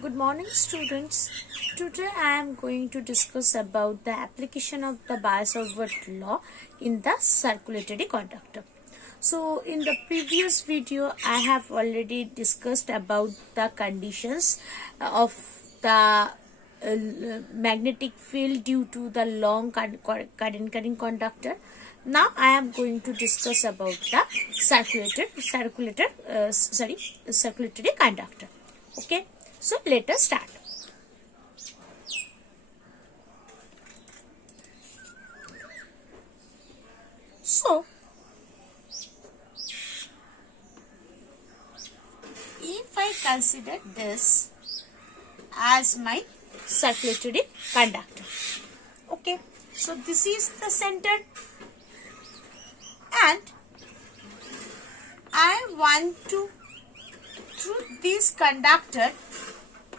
Good morning, students. Today I am going to discuss about the application of the Biot law in the circulatory conductor. So in the previous video I have already discussed about the conditions of the magnetic field due to the long current carrying conductor. Now I am going to discuss about the circulatory conductor. Okay, so let us start. So if I consider this as my circulatory conductor, okay, so this is the center and I want to, through this conductor,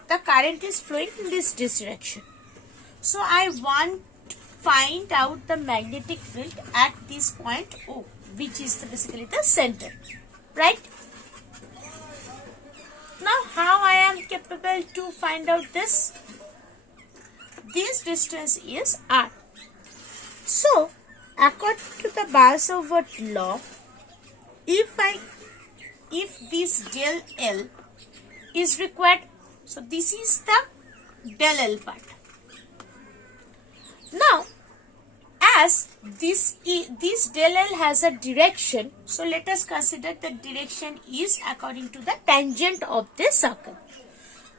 the current is flowing in this direction. So I want to find out the magnetic field at this point O, which is basically the center, right? Now how I am capable to find out this? This distance is R. So according to the Biot law, if this del L is required, so this is the del L part. Now as this del L has a direction, so let us consider the direction is according to the tangent of this circle.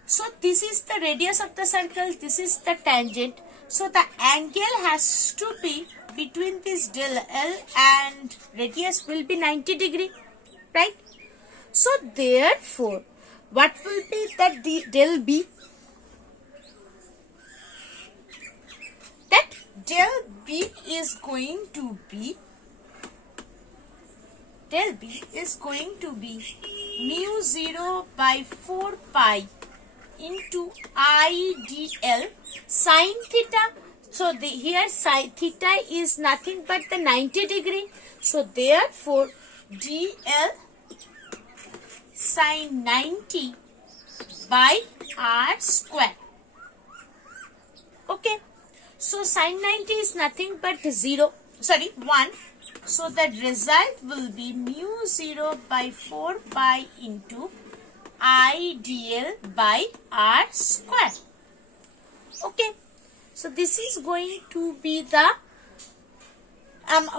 So this is the radius of the circle, this is the tangent. So the angle has to be between this del L and radius will be 90 degree, right? So therefore, what will be the del B? That del B is going to be mu 0 by 4 pi into I dl sine theta. So here sine theta is nothing but the 90 degree. So therefore dl sine 90 by r square. Okay. So sine 90 is nothing but 1. So the result will be mu 0 by 4 pi into I dl by r square. Okay. So this is going to be the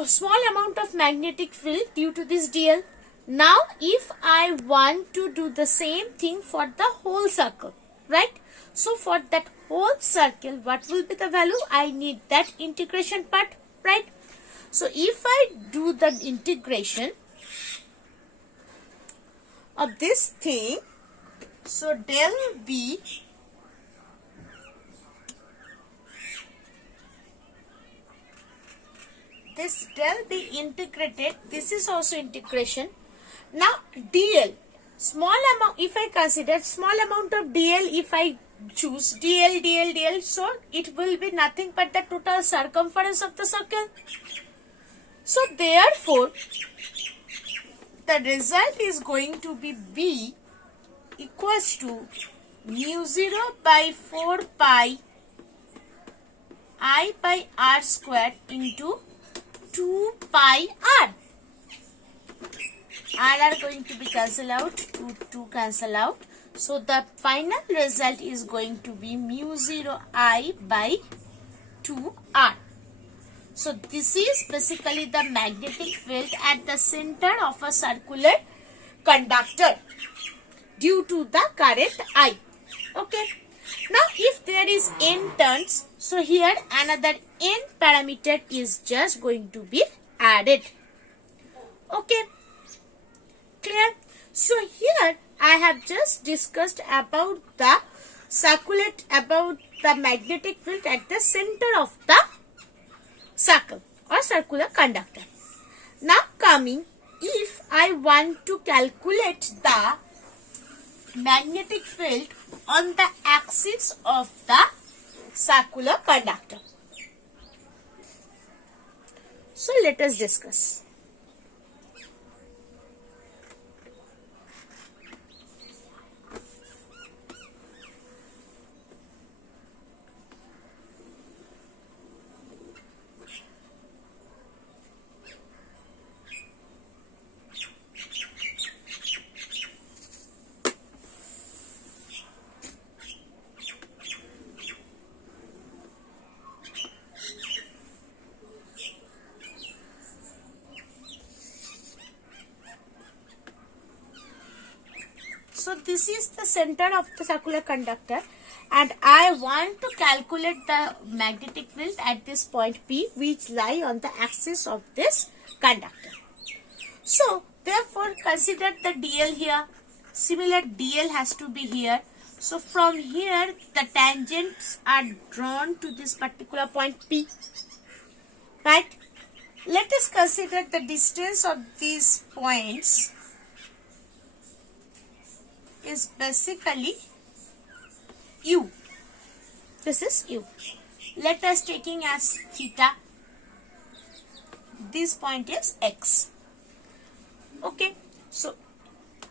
small amount of magnetic field due to this dl. Now if I want to do the same thing for the whole circle, right? So for that whole circle, what will be the value? I need that integration part, right? So if I do the integration of this thing, so del B this del B integrated, this is also integration. Now dl, small amount, if I consider small amount of dl, if I choose dl, so it will be nothing but the total circumference of the circle. So therefore the result is going to be B equals to mu 0 by 4 pi I by r square into 2 pi r. R are going to be cancelled out, 2 cancel out. So the final result is going to be mu 0 I by 2 r. So this is basically the magnetic field at the center of a circular conductor due to the current I. Okay. Now if there is n turns, so here another n parameter is just going to be added. Okay. Clear? So here I have just discussed about the magnetic field at the center of the circle or circular conductor. Now coming, if I want to calculate the magnetic field on the axis of the circular conductor. So let us discuss. this is the center of the circular conductor, and I want to calculate the magnetic field at this point P, which lie on the axis of this conductor. So therefore consider the DL here. Similar DL has to be here. So from here the tangents are drawn to this particular point P, right? Let us consider the distance of these points is basically U. This is U. Let us taking as theta. This point is X. Okay. So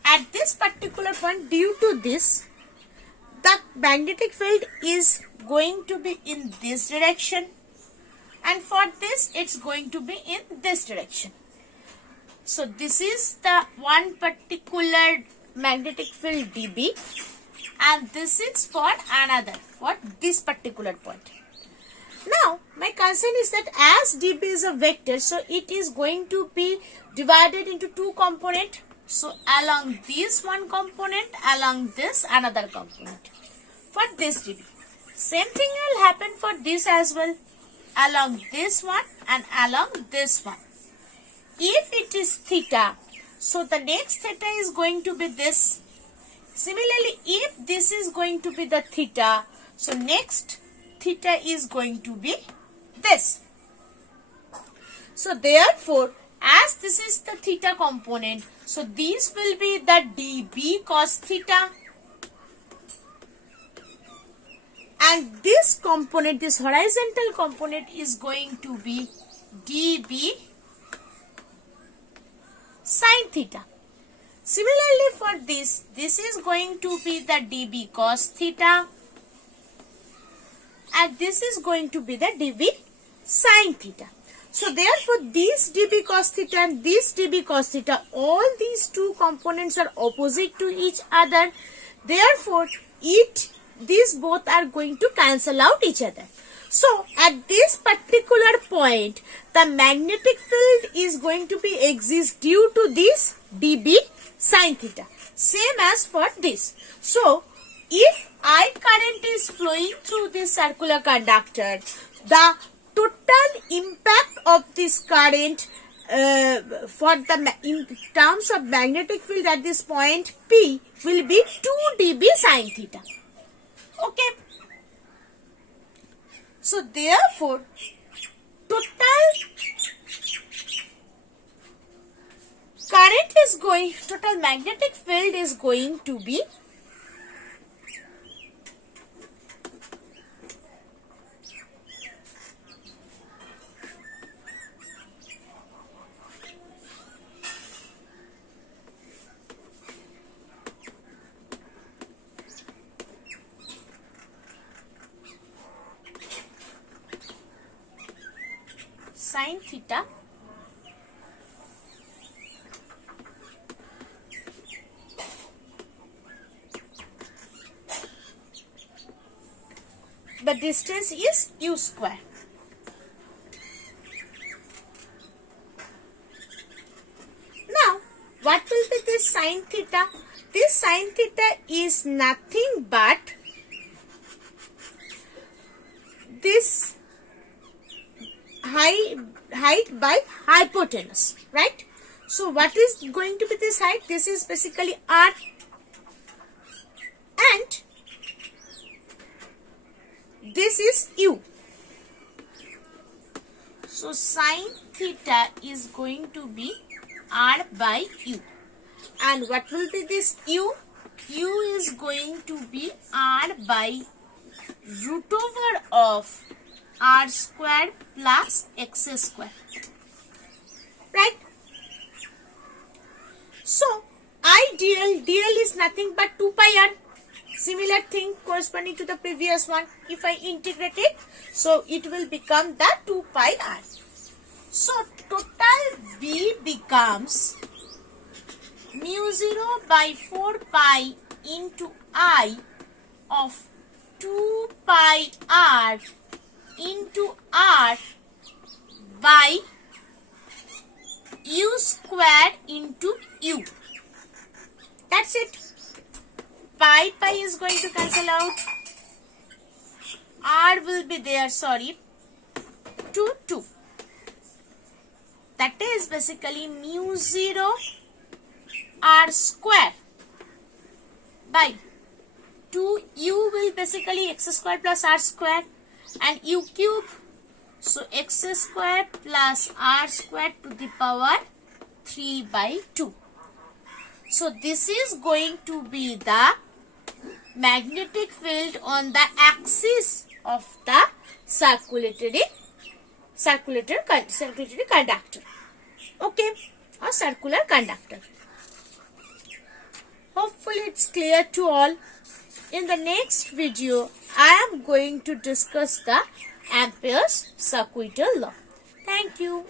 at this particular point, due to this, the magnetic field is going to be in this direction, and for this it's going to be in this direction. So this is the one particular magnetic field dB, and this is for another, for this particular point. Now my concern is that as dB is a vector, so it is going to be divided into two components. So along this one component, along this another component for this dB. Same thing will happen for this as well, along this one and along this one. If it is theta, so the next theta is going to be this. Similarly, if this is going to be the theta, so next theta is going to be this. So therefore, as this is the theta component, so this will be the dB cos theta. And this component, this horizontal component is going to be dB sin theta. Similarly for this is going to be the dB cos theta, and this is going to be the dB sin theta. So therefore this dB cos theta and this dB cos theta, all these two components are opposite to each other. Therefore these both are going to cancel out each other. So at this particular point, the magnetic field is going to be exist due to this dB sin theta. Same as for this. So if I current is flowing through this circular conductor, the total impact of this current in terms of magnetic field at this point P will be 2 dB sin theta. Okay. So therefore total magnetic field is going to be sin theta the distance is U square. Now what will be this sin theta? This sin theta is nothing but this height by hypotenuse, right? So what is going to be this height? This is basically R, and this is U. So sin theta is going to be R by U. And what will be this U? U is going to be R by root over of R squared plus X squared. Right? So DL is nothing but 2 pi R. Similar thing corresponding to the previous one. If I integrate it, so it will become the 2 pi R. So total B becomes mu 0 by 4 pi into I of 2 pi R into R by U squared into U. That's it. pi is going to cancel out. R will be there, 2. That is basically mu 0 R square by 2u will basically x square plus r square and u cube. So x square plus r square to the power 3 by 2. So this is going to be the magnetic field on the axis of the circulatory conductor. Okay, or circular conductor. Hopefully it's clear to all. In the next video, I am going to discuss the Ampere's circuital law. Thank you.